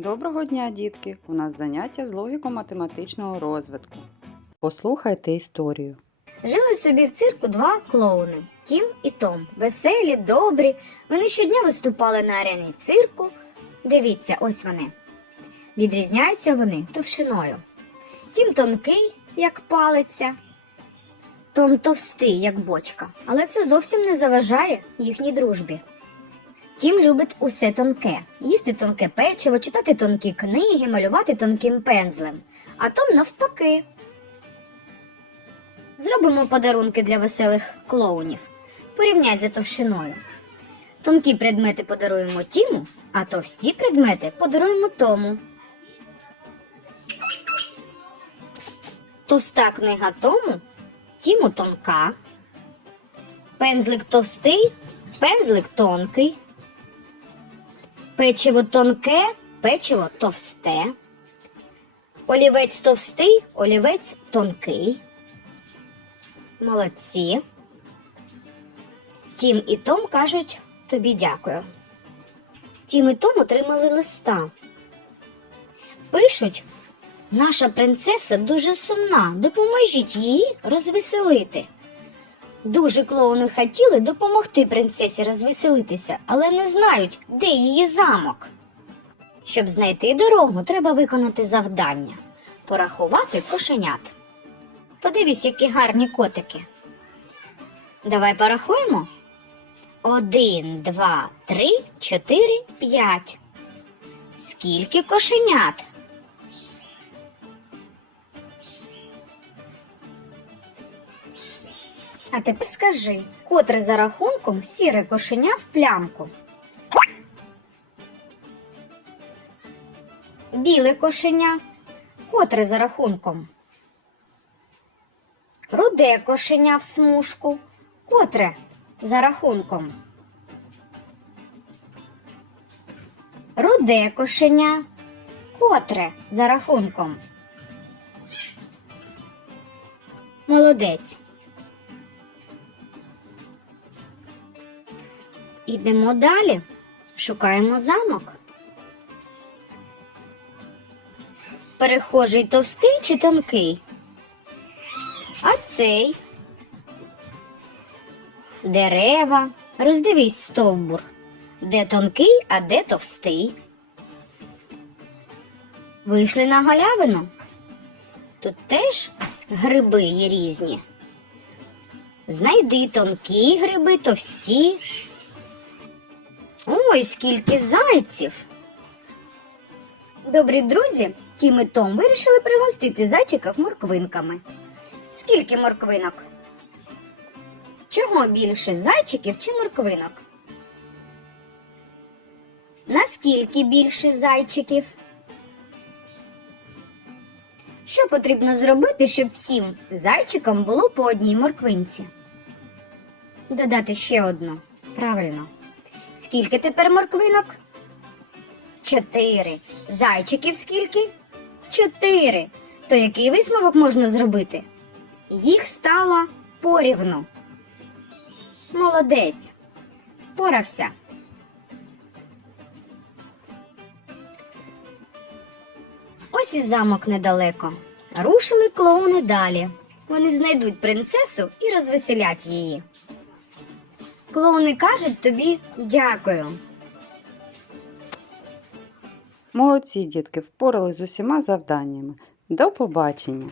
Доброго дня, дітки! У нас заняття з логіко-математичного розвитку. Послухайте історію. Жили собі в цирку два клоуни Тім і Том. Веселі, добрі. Вони щодня виступали на арені цирку. Дивіться, ось вони. Відрізняються вони товщиною. Тім тонкий, як палиця, Том товстий, як бочка. Але це зовсім не заважає їхній дружбі. Тім любить усе тонке, їсти тонке печиво, читати тонкі книги, малювати тонким пензлем. А Том навпаки. Зробимо подарунки для веселих клоунів. Порівняй за товщиною. Тонкі предмети подаруємо Тіму, а товсті предмети подаруємо Тому. Товста книга Тому Тіму тонка. Пензлик товстий, пензлик тонкий. Печиво тонке, печиво товсте. Олівець товстий, олівець тонкий. Молодці. Тім і Том кажуть тобі дякую. Тім і Том отримали листа. Пишуть, наша принцеса дуже сумна. Допоможіть їй розвеселити. Дуже клоуни хотіли допомогти принцесі розвеселитися, але не знають, де її замок. Щоб знайти дорогу, треба виконати завдання порахувати кошенят. Подивись, які гарні котики. Давай порахуємо. Один, два, три, чотири, п'ять. Скільки кошенят? А тепер скажи, котре за рахунком сіре кошеня в плямку? Біле кошеня. Котре за рахунком? Руде кошеня в смужку. Котре за рахунком. Руде кошеня. Котре за рахунком. Молодець. Йдемо далі, шукаємо замок. Перехожий товстий чи тонкий? А цей дерева. Роздивись стовбур. Де тонкий, а де товстий. Вийшли на галявину. Тут теж гриби є різні. Знайди тонкі гриби, товсті. Ой, скільки зайців! Добрі друзі, Тім і Том вирішили пригостити зайчиків морквинками. Скільки морквинок? Чого більше зайчиків чи морквинок? Наскільки більше зайчиків? Що потрібно зробити, щоб всім зайчикам було по одній морквинці? Додати ще одну. Правильно. Скільки тепер морквинок? Чотири. Зайчиків скільки? Чотири. То який висновок можна зробити? Їх стало порівну. Молодець. Порався. Ось і замок недалеко. Рушили клоуни далі. Вони знайдуть принцесу і розвеселять її. Клоуни кажуть тобі дякую. Молодці дітки впорались з усіма завданнями. До побачення!